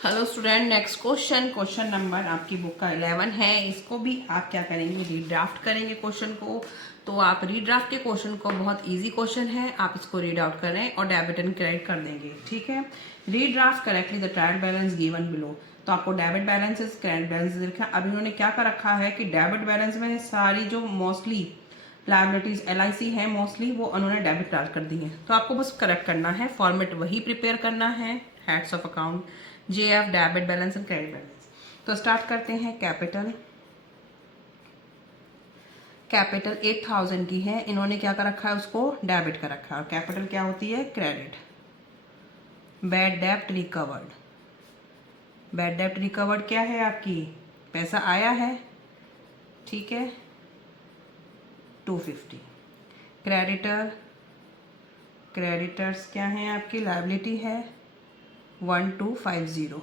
Hello student, next question number आपकी book का 11 है। इसको भी आप क्या करेंगे, रीड्राफ्ट करेंगे क्वेश्चन को। तो आप रीड्राफ्ट के क्वेश्चन को, बहुत इजी क्वेश्चन है, आप इसको रीड आउट करें और डेबिट एंड क्रेडिट कर देंगे। ठीक है। Redraft correctly the trial balance given below. तो आपको डेबिट बैलेंसेस, क्रेडिट बैलेंस लिखा। अब इन्होंने क्या कर रखा है कि डेबिट बैलेंस में सारी जो मोस्टली लाइबिलिटीज LIC है मोस्टली वो उन्होंने डेबिट डाल कर दी है। तो आपको बस करेक्ट करना है, फॉर्मेट वही प्रिपेयर करना है, heads of account, JF, debit balance and credit balance. तो स्टार्ट करते हैं। कैपिटल 8000 की है, इन्होंने क्या कर रखा है, उसको डेबिट कर रखा है। कैपिटल क्या होती है, क्रेडिट। बैड डेब्ट रिकवर्ड, बैड डेब्ट रिकवर्ड क्या है, आपकी पैसा आया है, ठीक है, 250। क्रेडिटर्स क्या है, आपकी लायबिलिटी है 1250।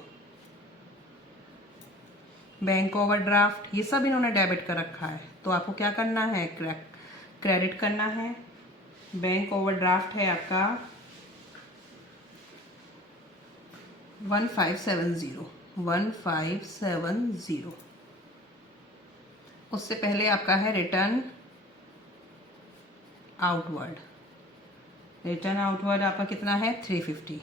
बैंक ओवरड्राफ्ट, ये सब इन्होंने डेबिट कर रखा है। तो आपको क्या करना है, क्रेडिट करना है। बैंक ओवरड्राफ्ट है आपका 1570। उससे पहले आपका है रिटर्न आउटवर्ड आपका कितना है, 350।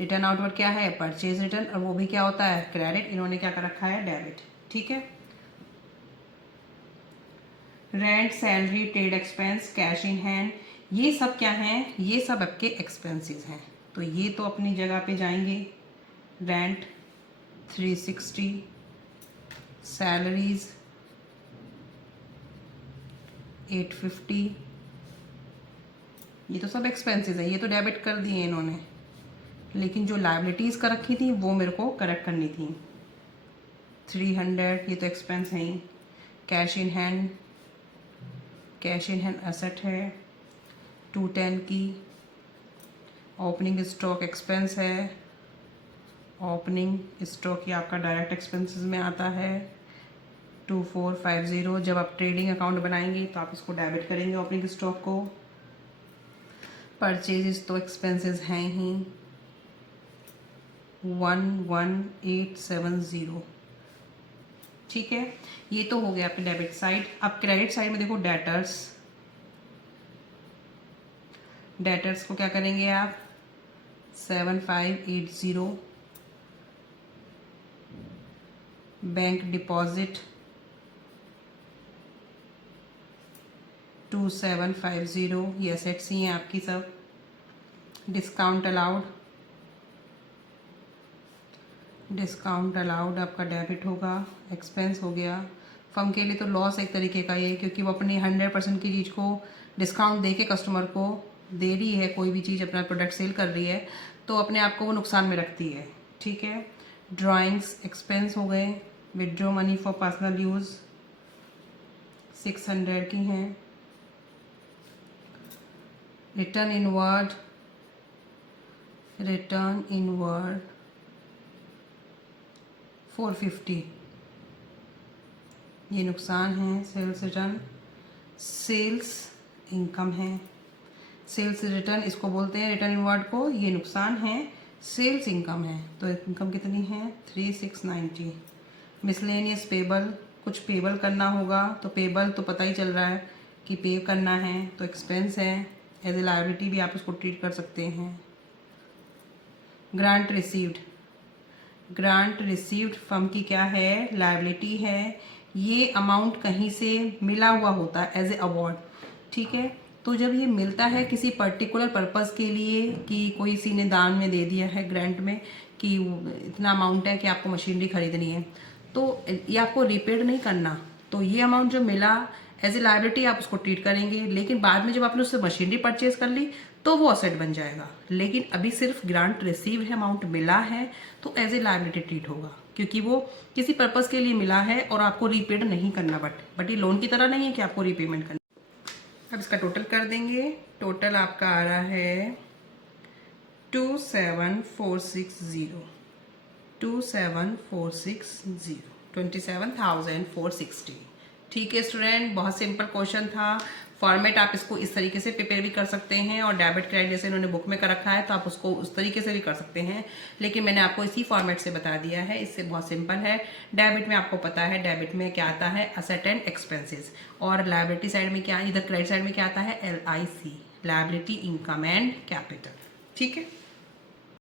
रिटर्न आउटवर्ड क्या है, परचेज रिटर्न, और वो भी क्या होता है, क्रेडिट। इन्होंने क्या कर रखा है, डेबिट। ठीक है। Rent, salary, trade expense, cash in hand, ये सब क्या हैं, ये सब आपके एक्सपेंसेस हैं। तो ये तो अपनी जगह पे जाएंगे। रेंट 360, सैलरीज 850, ये तो सब एक्सपेंसेस हैं, ये तो डेबिट कर दिए इन्होंने। लेकिन जो लाइबिलिटीज़ कर रखी थी वो मेरे को करेक्ट करनी थी। 300, ये तो एक्सपेंस है ही। कैश इन हैंड एसेट है 210 की। ओपनिंग स्टॉक एक्सपेंस है, ओपनिंग स्टॉक ये आपका डायरेक्ट एक्सपेंसेस में आता है 2450। जब आप ट्रेडिंग अकाउंट बनाएंगे तो आप इसको डेबिट करेंगे ओपनिंग स्टॉक को। परचेजेस तो एक्सपेंसेस हैं ही 11870। ठीक है, ये तो हो गया आपकी डेबिट साइड। अब क्रेडिट साइड में देखो, डेटर्स को क्या करेंगे आप, 7580। बैंक डिपॉजिट 2750, ये एसेट्स ही हैं आपकी सब। डिस्काउंट अलाउड आपका डेबिट होगा, एक्सपेंस हो गया। फर्म के लिए तो लॉस एक तरीके का ये, क्योंकि वो अपनी 100% की चीज़ को डिस्काउंट दे के कस्टमर को दे रही है, कोई भी चीज़ अपना प्रोडक्ट सेल कर रही है तो अपने आप को वो नुकसान में रखती है। ठीक है। ड्राइंग्स एक्सपेंस हो गए। Withdraw money for personal use 600 की हैं। रिटर्न इनवर्ड 450, ये नुकसान है। सेल्स रिटर्न, सेल्स इनकम है। सेल्स रिटर्न इसको बोलते हैं, रिटर्न इनवर्ड को, ये नुकसान है, सेल्स इनकम है। तो इनकम कितनी है, 3690। मिसलेनियस पेबल, कुछ पेबल करना होगा, तो पेबल तो पता ही चल रहा है कि पे करना है, तो एक्सपेंस है। एज ए लायबिलिटी भी आप इसको ट्रीट कर सकते हैं। ग्रांट रिसीव्ड फर्म की क्या है, लायबिलिटी है। ये अमाउंट कहीं से मिला हुआ होता है एज ए अवार्ड। ठीक है। तो जब ये मिलता है किसी पर्टिकुलर पर्पस के लिए, कि कोई किसी ने दान में दे दिया है ग्रांट में कि इतना अमाउंट है कि आपको मशीनरी खरीदनी है, तो ये आपको रिपेड नहीं करना। तो ये अमाउंट जो मिला एज ए लायबिलिटी आप उसको ट्रीट करेंगे, लेकिन बाद में जब आपने उससे मशीनरी परचेज कर ली तो वो असेट बन जाएगा। लेकिन अभी सिर्फ ग्रांट रिसीव है, अमाउंट मिला है, तो एज ए लायबिलिटी ट्रीट होगा, क्योंकि वो किसी पर्पस के लिए मिला है और आपको रीपेड नहीं करना। बट ये लोन की तरह नहीं है कि आपको रीपेमेंट करना। अब इसका टोटल कर देंगे। टोटल आपका आ रहा है 27460, 27460, 27,460। ठीक है स्टूडेंट, बहुत सिंपल क्वेश्चन था। फॉर्मेट आप इसको इस तरीके से प्रिपेयर भी कर सकते हैं, और डेबिट क्रेडिट जैसे इन्होंने बुक में कर रखा है तो आप उसको उस तरीके से भी कर सकते हैं, लेकिन मैंने आपको इसी फॉर्मेट से बता दिया है। इससे बहुत सिंपल है। डेबिट में आपको पता है, डेबिट में क्या आता है, असेट एंड एक्सपेंसेस, और लायबिलिटी साइड में क्या, इधर क्रेडिट साइड में क्या आता है, LIC, liability, income and capital. ठीक है।